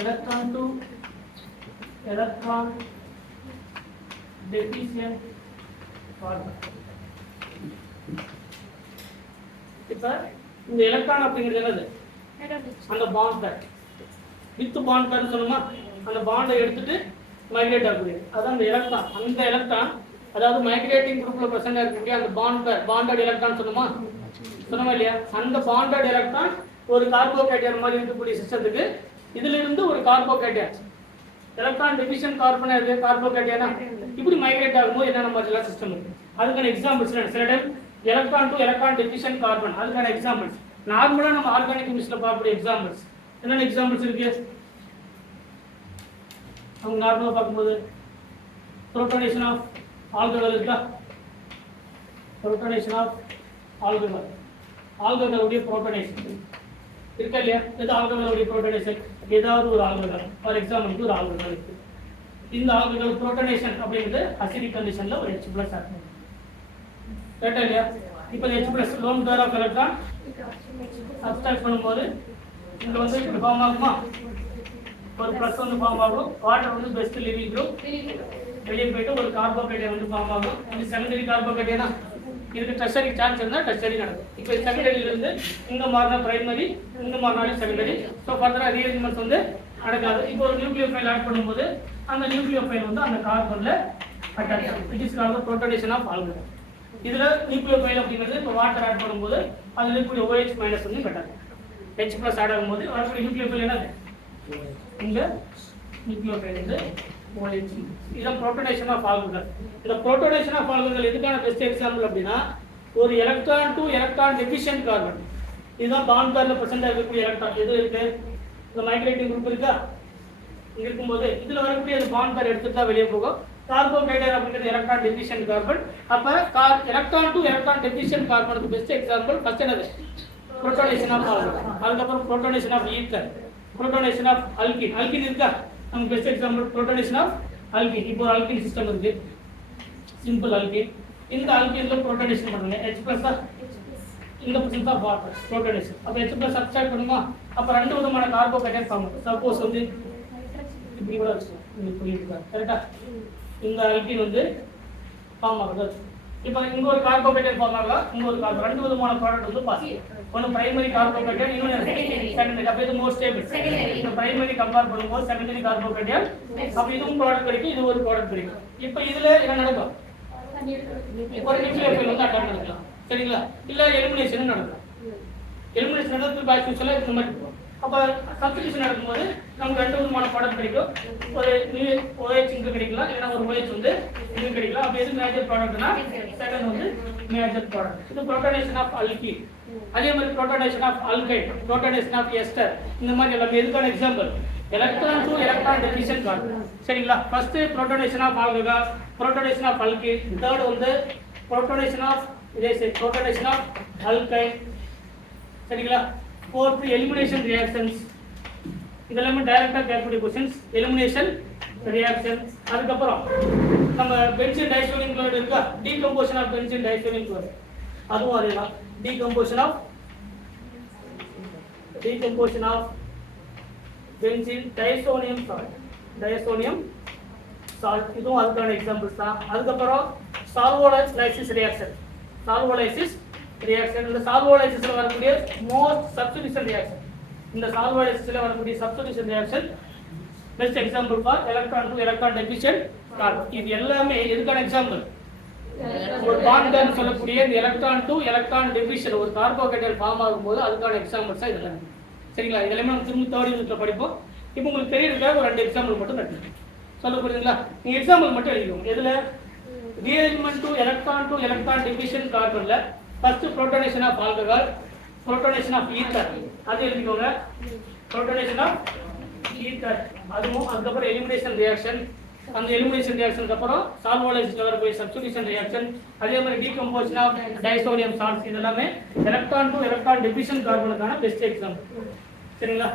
electron to electron deficient carbon. இப்போ இந்த electron அப்படிங்கிறது என்னது? அந்த பாண்ட் பேர் வித் பாண்ட் பேர் சொல்லுமா, அந்த பாண்டை எடுத்துட்டு மைக்ரேட் ஆகுது. அதான் அந்த எலக்ட்ரான். அந்த எலக்ட்ரான் அதாவது மைக்ரேட்டிங் குரூப்ல பிரசன்ட் இருக்கக்கூடிய அந்த பாண்டட் எலக்ட்ரான் சொன்னோமா இல்லையா? அந்த பாண்டட் எலக்ட்ரான் ஒரு கார்போகேட்டையான் மாதிரி இருக்கக்கூடிய சிஸ்டத்துக்கு இதுல இருந்து ஒரு கார்போகேட்டையான் எலக்ட்ரான் டெஃபிஷியன்ட் கார்பன் இருக்கு, கார்போகேட்டையானா இப்படி மைக்ரேட் ஆகும்போது என்னென்ன மாதிரிலாம் சிஸ்டம் இருக்கு. அதுக்கான எக்ஸாம்பிள்ஸ் சில time electron to electron deficient carbon அதுக்கான எக்ஸாம்பிள்ஸ் நார்மலா நம்ம ஆர்கானிக் கெமிஸ்ட்ரியில பார்க்கக்கூடிய எக்ஸாம்பிள்ஸ் என்னென்ன எக்ஸாம்பிள்ஸ் இருக்கு? அவங்க நார்மலா பார்க்கும்போது புரோட்டனேஷன் ஆஃப் ஆல்கஹால் இருக்கா? புரோட்டனேஷன் ஆஃப் ஆல்கஹால், ஆல்கஹாலுடைய புரோட்டனேஷன் இருக்கா இல்லையா? எது ஆல்கஹாலுடைய புரோட்டனேஷன்? ஏதாவது ஒரு ஆல்கஹால், ஃபார் எக்ஸாம்பிளுக்கு ஒரு ஆல்கஹால் இருக்கு. இந்த ஆல்கஹால் புரோட்டனேஷன் அப்படிங்கிறது அசிடிக் கண்டிஷன்ல ஒரு H+ ஆட் பண்ணும். கரெக்டா இல்லையா? இப்போ H+ lone pair of electron subtract பண்ணும்போது இங்க வந்து இப்படி ஃபார்ம் ஆகுமா? ஒரு ப்ளஸ் வந்து ஃபார்ம் ஆகும். வாட்டர் வந்து பெஸ்ட் லிவிங் குரூப் வெளியே போயிட்டு ஒரு கார்போகேட்டையான் வந்து ஃபார்ம் ஆகும். இது செகண்டரி கார்போகேட்டையானா இதுக்கு டெர்ஷரி சான்ஸ் இருந்தால் டெர்ஷரி நடக்கும். இப்போ செகண்டரியில இருந்து இங்க மாறினா பிரைமரி, இங்க மாறினாலும் செகண்டரி. ஸோ ஃபர்தரா ரீஅரேஞ்ச்மெண்ட்ஸ் வந்து நடக்காது. இப்போ ஒரு நியூக்ளியோஃபைல் ஆட் பண்ணும்போது அந்த நியூக்ளியோஃபைல் வந்து அந்த கார்பன்ல அட்டாச் ஆகும். It is called protonation of alcohol. இதுல நியூக்ளியோஃபைல் அப்படிங்கிறது இப்போ வாட்டர் ஆட் பண்ணும்போது அதுல இருக்கக்கூடிய OH- வந்து கட்டாகும். H+ ஆட் ஆகும்போது வரக்கூடிய நியூக்ளியோஃபைல் என்னது? இங்க நியூக்ளியோஃபைல் வந்து OH. இதான் புரோட்டனேஷன் ஆஃப் ஆல்கஹால். இந்த புரோட்டனேஷன் ஆஃப் ஆல்கஹால் எதுக்கான பெஸ்ட் எக்ஸாம்பிள் அப்படின்னா ஒரு electron to electron deficient carbon. இதுதான் பாண்ட் பேர்ல பிரசன்ட் இருக்கக்கூடிய எலக்ட்ரான். எது இருக்கு? இந்த மைக்ரேட்டிங் குரூப் இருக்கா? இங்க இருக்கும்போது இதுல வரக்கூடிய அந்த பாண்ட் பேர் எடுத்துட்டு தான் வெளியே போகும். கார்போகேட்டையான் அப்படிங்கிறது எலக்ட்ரான் டெஃபிஷியன்ட் கார்பன். அப்ப எலக்ட்ரான் டு எலக்ட்ரான் டெஃபிஷியன்ட் கார்பனுக்கு பெஸ்ட் எக்ஸாம்பிள் ஃபர்ஸ்ட் என்னது? Protonation of alcohol. அதுக்கப்புறம் protonation of ether, protonation of alkene. Alkene இருக்கா? நமக்கு best example protonation of alkene. இப்போ அல்கின் சிஸ்டம் இருக்கு, சிம்பிள் அல்கின். இந்த அல்கின்ல புரோட்டனேஷன் பண்ணுங்க H+ இந்த பிரசன்ஸ் ஆஃப் வாட்டர் புரோட்டனேஷன். அப்ப H+ சப்ஸ்ட்ராக்ட் பண்ணுமா? அப்ப ரெண்டு விதமான கார்போகேட்டையான் ஃபார்ம் ஆகும். சப்போஸ் வந்து இப்படி கூட வச்சுக்கோங்க, உங்களுக்கு புரியுதுங்களா? கரெக்டா? இந்த அல்கின் வந்து ஃபார்ம் ஆகுது. இப்போ இங்க ஒரு கார்போகேட்டையான் ஃபார்ம் ஆகலாம், இங்க ஒரு கார்பன். ரெண்டு விதமான ப்ராடக்ட் வந்து பாஸ். ஒன்னு பிரைமரி கார்போகேட்டையான், இன்னொரு செகண்டரி. அப்ப இது மோர் ஸ்டேபிள். இந்த பிரைமரி கம்பேர் பண்ணும்போது செகண்டரி கார்போகேட்டையான். அப்ப இதுவும் ப்ராடக்ட் கிடைக்கும், இது ஒரு ப்ராடக்ட் கிடைக்கும். இப்போ இதுல என்ன நடக்கும்? ஒரு நியூக்ளியோஃபைல் வந்து அட்டாக் நடக்கலாம், சரிங்களா? இல்ல எலிமினேஷன் நடக்கும். எலிமினேஷன் நடந்து பேட்ச் யூஸ்வலா இந்த மாதிரி இருக்கும். அப்ப சப்ஸ்டிடியூஷன் நடக்கும்போது நமக்கு ரெண்டு விதமான ப்ராடக்ட் கிடைக்கும். ஒரு OH இங்க கிடைக்கலாம், இல்லைன்னா ஒரு OH வந்து இங்க கிடைக்கலாம். அப்ப எது மேஜர் ப்ராடக்ட்னா செகண்ட் வந்து மேஜர் ப்ராடக்ட். இது புரோட்டனேஷன் ஆஃப் அல்கீன். அதே மாதிரி protonation of aldehyde, protonation of ester. இந்த மாதிரி எல்லாமே எதுக்கான example? Electron to electron deficient carbon. சரிங்களா? First protonation of alcohol, protonation of alkene. Third வந்து protonation of protonation of aldehyde. சரிங்களா? fourth elimination reactions. இதெல்லாம் டைரக்டா கேட்கக்கூடிய क्वेश्चंस. Elimination reaction. அதுக்கு அப்புறம் நம்ம பென்சீன் டைசோனியம் குளோரைடு இருக்கா? Decomposition of benzene diazonium chloride. அதுவும் அதேதான். Decomposition of benzene diazonium salt. Diazonium salt இதுவும் அதுக்கான எக்ஸாம்பிள்ஸ் தான். அதுக்கு அப்புறம் சால்வோலைசிஸ் ரியாக்ஷன். சால்வோலைசிஸ் ரியாக்ஷன். இந்த சால்வோலைசிஸ்ல வரக்கூடிய மோஸ்ட் சப்ஸ்டிடியூஷன் ரியாக்ஷன். இந்த சால்வோலைசிஸ்ல வரக்கூடிய substitution reaction best example for electron to electron deficient carbon. இது எல்லாமே எதுக்கான எக்ஸாம்பிள்? ஒரு பாண்ட் சொல்லக்கூடிய இந்த எலக்ட்ரான் டு எலக்ட்ரான் டெஃபிஷியன்ட் ஒரு கார்போகேட்டையான் ஃபார்ம் ஆகும்போது அதுக்கான எக்ஸாம்பிள்ஸ் தான் இதெல்லாம். சரிங்களா? இதெல்லாம் நம்ம திரும்ப தேர்ட் யூனிட்ல படிப்போம். இப்போ உங்களுக்கு தெரியறதுக்காக ஒரு ரெண்டு எக்ஸாம்பிள் மட்டும் கட்டுங்க. சொல்ல புரியுதுங்களா? நீங்க எக்ஸாம்பிள் மட்டும் எழுதிக்கோங்க. எதுல rearrangement to electron deficient carbonல first protonation of alcohol, protonation of ether அது எழுதிக்கோங்க. protonation of ether அதுவும் அதுக்கப்புறம் elimination reaction. அந்த elimination reaction அப்புறம் solvolysis வரக்கூடிய substitution reaction. அதே மாதிரி decomposition of disodium salts இதெல்லாமே electron to electron deficient carbonக்கான best example. சரிங்களா?